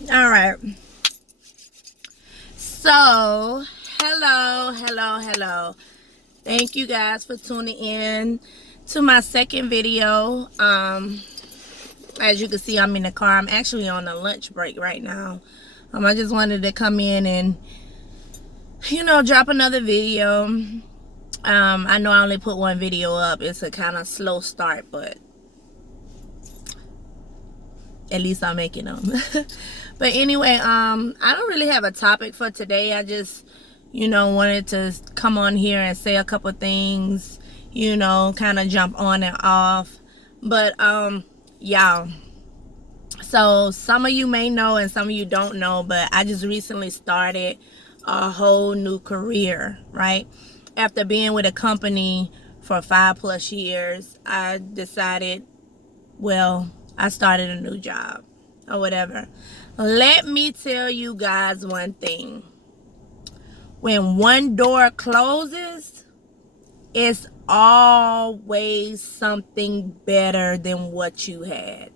All right. So, hello. Thank you guys for tuning in to my second video. As you can see, I'm in the car. I'm actually on a lunch break right now. I just wanted to come in and, drop another video. I know I only put one video up. It's a kind of slow start, but at least I'm making them. But anyway, I don't really have a topic for today. I just, wanted to come on here and say a couple things, kind of jump on and off. But y'all, so some of you may know and some of you don't know, but I just recently started a whole new career, right? After being with a company for 5+ years, I decided, well, I started a new job or whatever. Let me tell you guys one thing. When one door closes, it's always something better than what you had.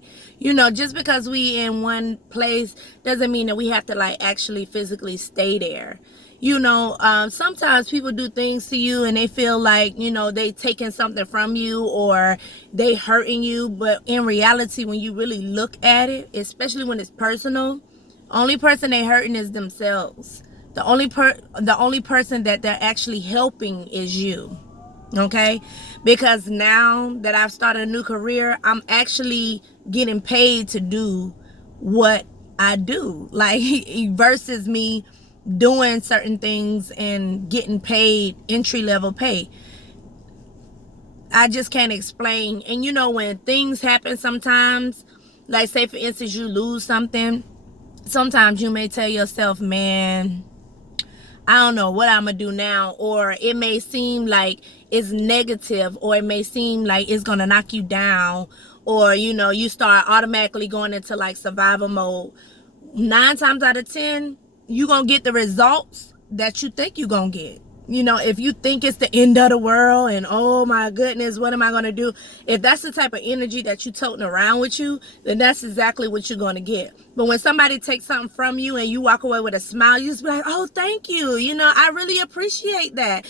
Just because we in one place doesn't mean that we have to actually physically stay there. Sometimes people do things to you and they feel like, they taking something from you or they hurting you. But in reality, when you really look at it, especially when it's personal, only person they hurting is themselves. The only person that they're actually helping is you. Okay, because now that I've started a new career, I'm actually getting paid to do what I do, versus me doing certain things and getting paid entry level pay. I just can't explain. And when things happen sometimes, like say for instance you lose something, sometimes you may tell yourself, man, I don't know what I'm gonna do now. Or it may seem like it's negative, or it may seem like it's gonna knock you down, or you start automatically going into survival mode. 9 times out of 10, you gonna get the results that you think you gonna get. If you think it's the end of the world and oh my goodness, what am I gonna do? If that's the type of energy that you toting around with you, then that's exactly what you're gonna get. But when somebody takes something from you and you walk away with a smile, you just be like, oh, thank you. I really appreciate that.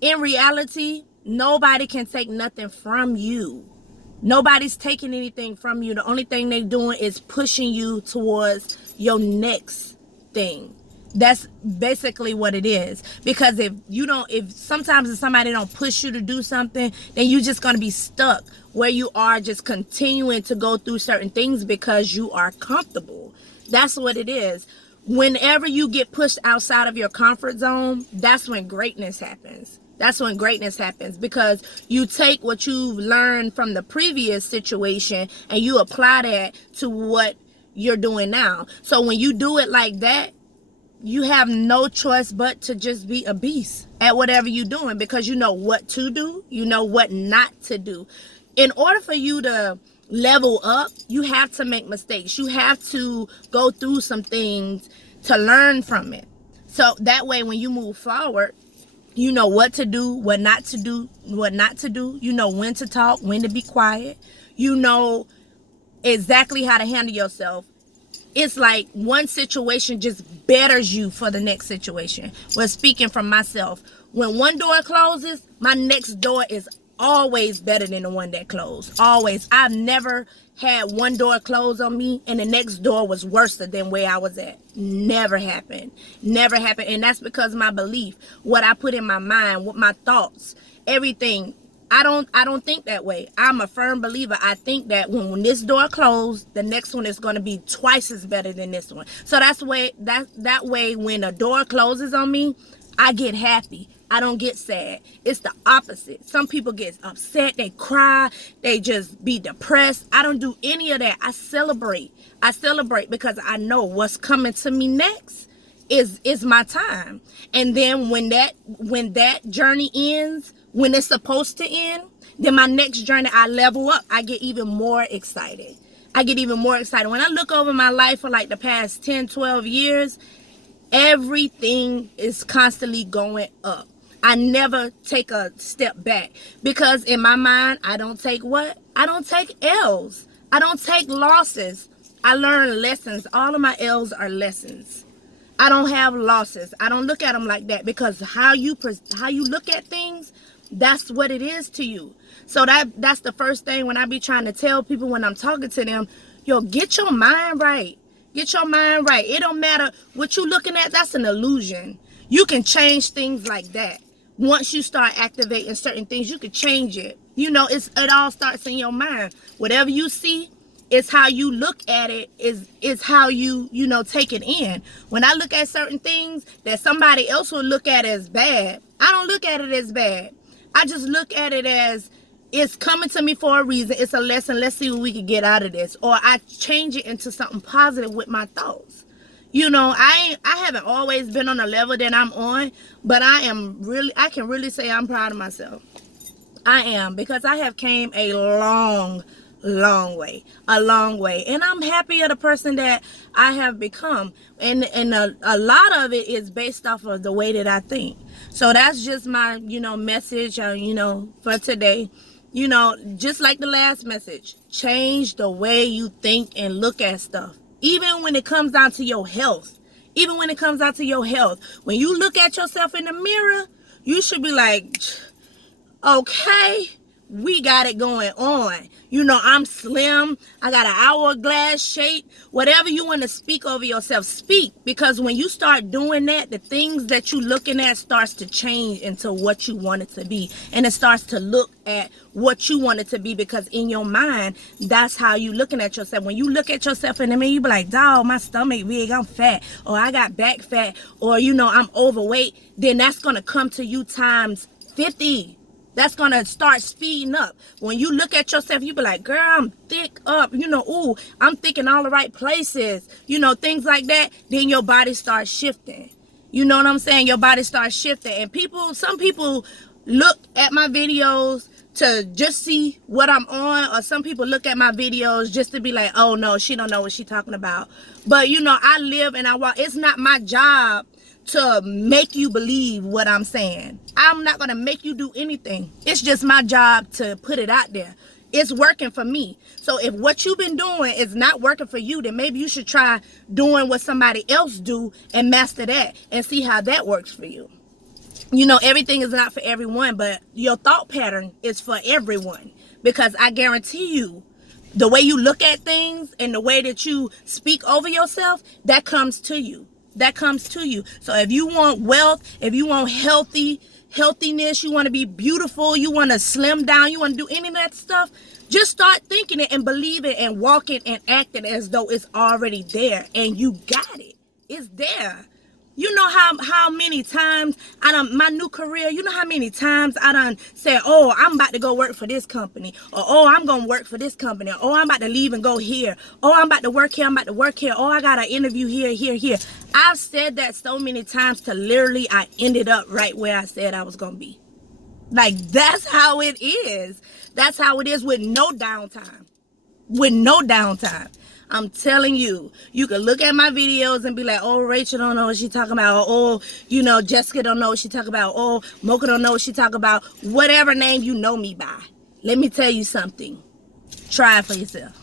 In reality, nobody can take nothing from you. Nobody's taking anything from you. The only thing they're doing is pushing you towards your next thing. That's basically what it is. Because if sometimes somebody don't push you to do something, then you're just going to be stuck where you are, just continuing to go through certain things because you are comfortable. That's what it is. Whenever you get pushed outside of your comfort zone, that's when greatness happens. That's when greatness happens, because you take what you've learned from the previous situation and you apply that to what you're doing now. So when you do it like that, you have no choice but to just be a beast at whatever you're doing, because you know what to do, you know what not to do. In order for you to level up, you have to make mistakes. You have to go through some things to learn from it. So that way, when you move forward, you know what to do, what not to do, You know when to talk, when to be quiet. You know exactly how to handle yourself. It's like one situation just betters you for the next situation. Well, speaking from myself, when one door closes, my next door is always better than the one that closed. Always. I've never had one door close on me and the next door was worse than where I was at. Never happened. Never happened. And that's because my belief, what I put in my mind, what my thoughts, everything. I don't think that way. I'm a firm believer. I think that when this door closed, the next one is going to be twice as better than this one. So that way when a door closes on me, I get happy. I don't get sad. It's the opposite. Some people get upset, they cry, they just be depressed. I don't do any of that. I celebrate. Because I know what's coming to me next is my time. And then when that journey ends, when it's supposed to end, then my next journey, I level up. I get even more excited. When I look over my life for the past 10, 12 years, everything is constantly going up. I never take a step back, because in my mind, I don't take what? I don't take L's. I don't take losses. I learn lessons. All of my L's are lessons. I don't have losses. I don't look at them like that, because how you look at things, that's what it is to you. So that's the first thing when I be trying to tell people when I'm talking to them, yo, get your mind right. Get your mind right. It don't matter what you looking at. That's an illusion. You can change things like that. Once you start activating certain things, you can change it. You know, it all starts in your mind. Whatever you see, it's how you look at it, is how you know, take it in. When I look at certain things that somebody else will look at as bad, I don't look at it as bad. I just look at it as, it's coming to me for a reason. It's a lesson. Let's see what we can get out of this. Or I change it into something positive with my thoughts. You know, I haven't always been on the level that I'm on, but I can really say I'm proud of myself. I am, because I have came a long way, and I'm happy of the person that I have become, and a lot of it is based off of the way that I think. So that's just my, you know, message, you know, for today. You know, just like the last message, change the way you think and look at stuff. Even when it comes down to your health. Even when it comes down to your health. When you look at yourself in the mirror, you should be like, okay, we got it going on. You know, I'm slim. I got an hourglass shape. Whatever you want to speak over yourself, speak. Because when you start doing that, the things that you're looking at starts to change into what you want it to be. And it starts to look at what you want it to be, because in your mind, that's how you looking at yourself. When you look at yourself in the mirror, you be like, dog, my stomach big, I'm fat, or I got back fat, or, you know, I'm overweight. Then that's going to come to you times 50. That's going to start speeding up. When you look at yourself, you be like, girl, I'm thick up. You know, ooh, I'm thick in all the right places. You know, things like that. Then your body starts shifting. You know what I'm saying? Your body starts shifting. And some people look at my videos to just see what I'm on. Or some people look at my videos just to be like, oh, no, she don't know what she's talking about. But, you know, I live and I walk. It's not my job to make you believe what I'm saying. I'm not going to make you do anything. It's just my job to put it out there. It's working for me. So if what you've been doing is not working for you, then maybe you should try doing what somebody else do and master that and see how that works for you. You know, everything is not for everyone, but your thought pattern is for everyone. Because I guarantee you, the way you look at things and the way that you speak over yourself, that comes to you. That comes to you. So if you want wealth, if you want healthiness, you want to be beautiful, you want to slim down, you want to do any of that stuff, just start thinking it and believe it and walk it and act it as though it's already there, and you got it. It's there. You know how many times my new career, you know how many times I done said, oh, I'm about to go work for this company, or oh, I'm going to work for this company, or oh, I'm about to leave and go here, oh, I'm about to work here, I'm about to work here, oh, I got an interview here. I've said that so many times to literally I ended up right where I said I was going to be. Like, that's how it is. That's how it is with no downtime. With no downtime. I'm telling you, you can look at my videos and be like, oh, Rachel don't know what she talking about. Or, oh, you know, Jessica don't know what she talking about. Oh, Mocha don't know what she talking about. Whatever name you know me by. Let me tell you something. Try it for yourself.